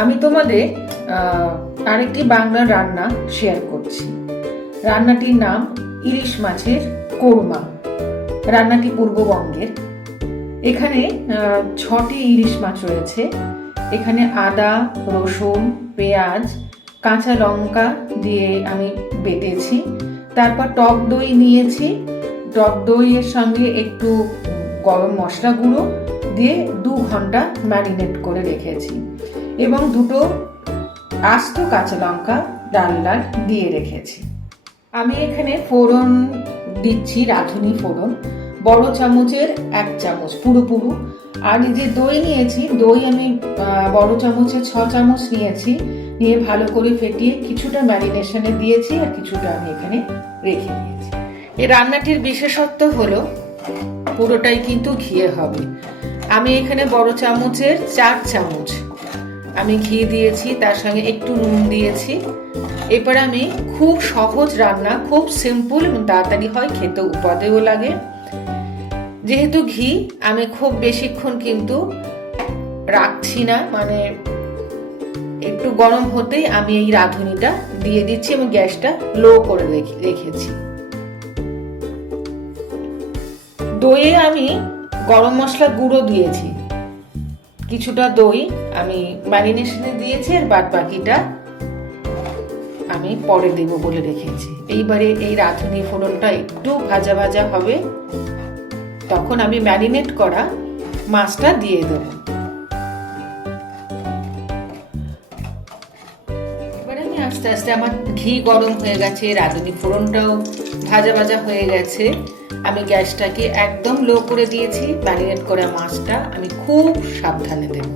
আমি তোমাদের আরেকটি বাংলা রান্না শেয়ার করছি। রান্নাটির নাম ইলিশ মাছের কোরমা। রান্নাটি পূর্ববঙ্গের। এখানে ছটি ইলিশ মাছ রয়েছে। এখানে আদা, রসুন, পেঁয়াজ, কাঁচা লঙ্কা দিয়ে আমি বেটেছি। তারপর টক দই নিয়েছি। টক দইয়ের সঙ্গে একটু গরম মশলা গুঁড়ো দিয়ে দু ঘণ্টা ম্যারিনেট করে রেখেছি। এবং দুটো আস্ত কাঁচা লঙ্কা লাল দিয়ে রেখেছি। আমি এখানে ফোড়ন দিচ্ছি, রাঁধুনি ফোড়ন। বড় চামচের এক চামচ পুরো পুরো আর যে দই নিয়েছি, দই আমি বড় চামচের ছ চামচ নিয়েছি। নিয়ে ভালো করে ফেটিয়ে কিছুটা ম্যারিনেশনে দিয়েছি আর কিছুটা আমি এখানে রেখে দিয়েছি। এই রান্নাটির বিশেষত্ব হলো, পুরোটাই কিন্তু ঘিয়ে হবে। আমি এখানে বড় চামচের চার চামচ আমি ঘি দিয়েছি, তার সঙ্গে একটু নুন দিয়েছি। এরপর আমি খুব সহজ রান্না, খুব সিম্পল এবং তাড়াতাড়ি হয়, খেতে উপাদেও লাগে। যেহেতু ঘি, আমি খুব বেশিক্ষণ কিন্তু রাখছি না মানে একটু গরম হতেই আমি এই রাঁধুনিটা দিয়ে দিচ্ছি এবং গ্যাসটা লো করে রেখে- রেখেছি। দইয়ে আমি গরম মশলা গুঁড়ো দিয়েছি। কিছুটা দই আমি ম্যারিনেশনে দিয়েছি আর বাদ বাকিটা আমি পরে দেব বলে রেখেছি। এইবারে এই রাঁধুনি ফোড়নটা একটু ভাজা ভাজা হবে। তখন আমি ম্যারিনেট করা মাছটা দিয়ে দেব। আস্তে আস্তে আমার ঘি গরম হয়ে গেছে, রাঁধুনি ফোড়নটাও ভাজা ভাজা হয়ে গেছে। আমি গ্যাসটাকে একদম লো করে দিয়েছি, ম্যারিনেট করা মাছটা আমি খুব সাবধানে দেব।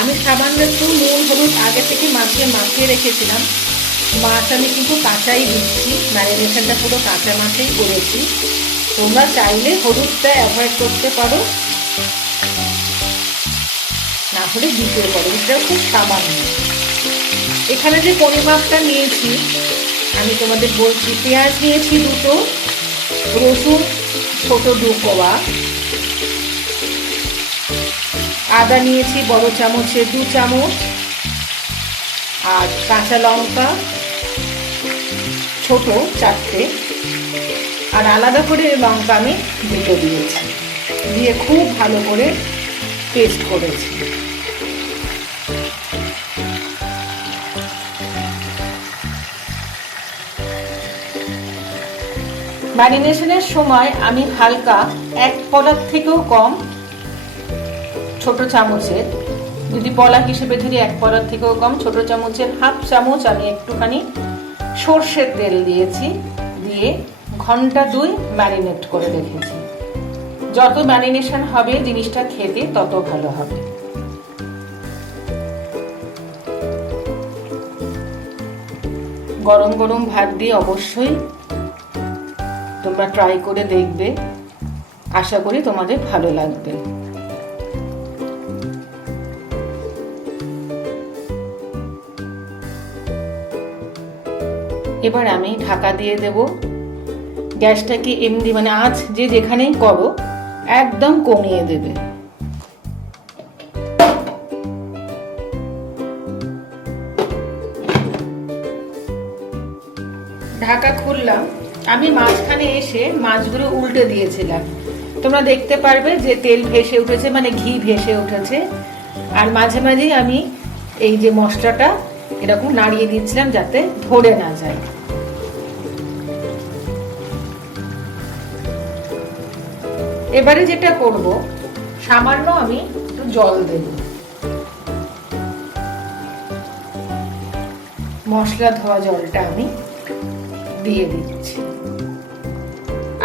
আমি সামান্য একটু নুন, হলুদ আগে থেকে মাছে মাখিয়ে রেখেছিলাম। মাছ আমি কিন্তু কাঁচাই দিচ্ছি, ম্যারিনেশনটা পুরো কাঁচা মাছেই করেছি। তোমরা চাইলে হলুদটা অ্যাভয়েড করতে পারো। না হলে দিতে পারো এটা খুব সামান্য। এখানে যে পরিমাপটা নিয়েছি, আমি তোমাদের বলছি, পেঁয়াজ নিয়েছি দুটো, রসুন ছোট দু কোয়া, আদা নিয়েছি বড় চামচে দু চামচ, আর কাঁচা লঙ্কা ছোট চারটে। আর আলাদা করে লঙ্কা আমি দুটো দিয়েছি। দিয়ে খুব ভালো করে পেস্ট করেছি। ম্যারিনেশনের সময় আমি হালকা এক পলার থেকেও কম ছোট চামচের যদি পলা হিসেবে ধরি এক পলার থেকেও কম ছোট চামচের হাফ চামচ আমি একটুখানি সর্ষের তেল দিয়েছি, দিয়ে ঘণ্টা দুই ম্যারিনেট করে রেখেছি। যত ম্যারিনেশন হবে জিনিসটা খেতে তত ভালো হবে। গরম গরম ভাত দিয়ে অবশ্যই তোমরা ট্রাই করে দেখবে। আশা করি তোমাদের ভালো লাগবে। এবার আমি ঢাকা দিয়ে দেব। গ্যাসটাকে এমনি মানে আজ যে যেখানেই করো, একদম কমিয়ে দেবে। ঢাকা খুললাম আমি মাঝখানে এসে মাছগুলো উল্টে দিয়েছিলাম। তোমরা দেখতে পারবে যে তেল ভেসে উঠেছে মানে ঘি ভেসে উঠেছে। আর মাঝে মাঝেই আমি এই যে মশলাটা এরকম নাড়িয়ে দিচ্ছিলাম যাতে ধরে না যায়। এবারে যেটা করব, সামান্য আমি একটু জল দেব। মশলা ধোয়া জলটা আমি দিয়ে দিচ্ছি।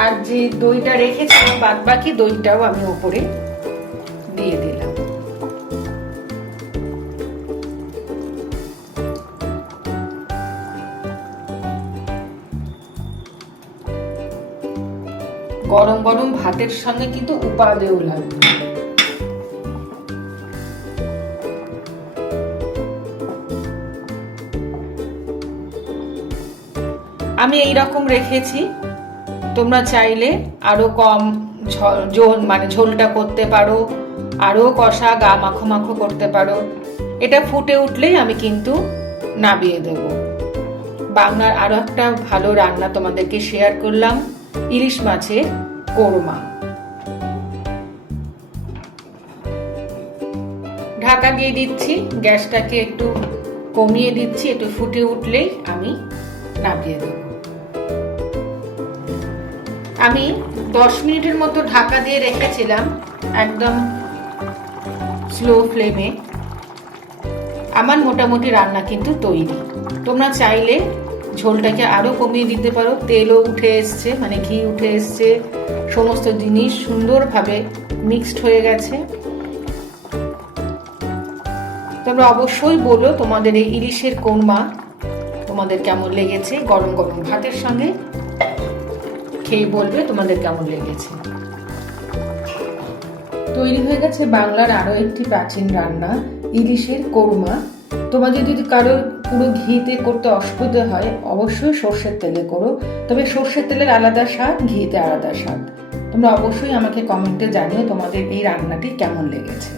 আর যে দইটা রেখেছিলাম বাদ বাকি দইটাও আমি ওপরে দিয়ে দিলাম। গরম গরম ভাতের সঙ্গে কিন্তু উপাদেও লাগবে আমি এই রকম রেখেছি, তোমরা চাইলে আরও কম ঝোল মানে ঝোলটা করতে পারো, আরও কষা গা মাখো মাখো করতে পারো। এটা ফুটে উঠলেই আমি কিন্তু নাবিয়ে দেব। বাংলার আরও একটা ভালো রান্না তোমাদেরকে শেয়ার করলাম। ইলিশ মাছের কোরমা। ঢাকা দিয়ে দিচ্ছি, গ্যাসটাকে একটু কমিয়ে দিচ্ছি, একটু ফুটে উঠলেই আমি নামিয়ে দেব। আমি দশ মিনিটের মতো ঢাকা দিয়ে রেখেছিলাম, একদম স্লো ফ্লেমে আমার মোটামুটি রান্না কিন্তু তৈরি। তোমরা চাইলে ঝোলটাকে আরও কমিয়ে দিতে পারো। তেলও উঠে এসছে মানে ঘি উঠে এসছে। সমস্ত জিনিস সুন্দরভাবে মিক্সড হয়ে গেছে। তোমরা অবশ্যই বলো তোমাদের এই ইলিশের কোরমা তোমাদের কেমন লেগেছে? গরম গরম ভাতের সঙ্গে খেয়ে বলবে তোমাদের কেমন লেগেছে। তৈরি হয়ে গেছে বাংলার আরও একটি প্রাচীন রান্না, ইলিশের কোরমা। তোমাদের যদি কারোর পুরো ঘিতে করতে অসুবিধা হয়, অবশ্যই সর্ষের তেলে করো। তবে সর্ষের তেলের আলাদা স্বাদ, ঘিতে আলাদা স্বাদ। তোমরা অবশ্যই আমাকে কমেন্টে জানিও তোমাদের এই রান্নাটি কেমন লেগেছে।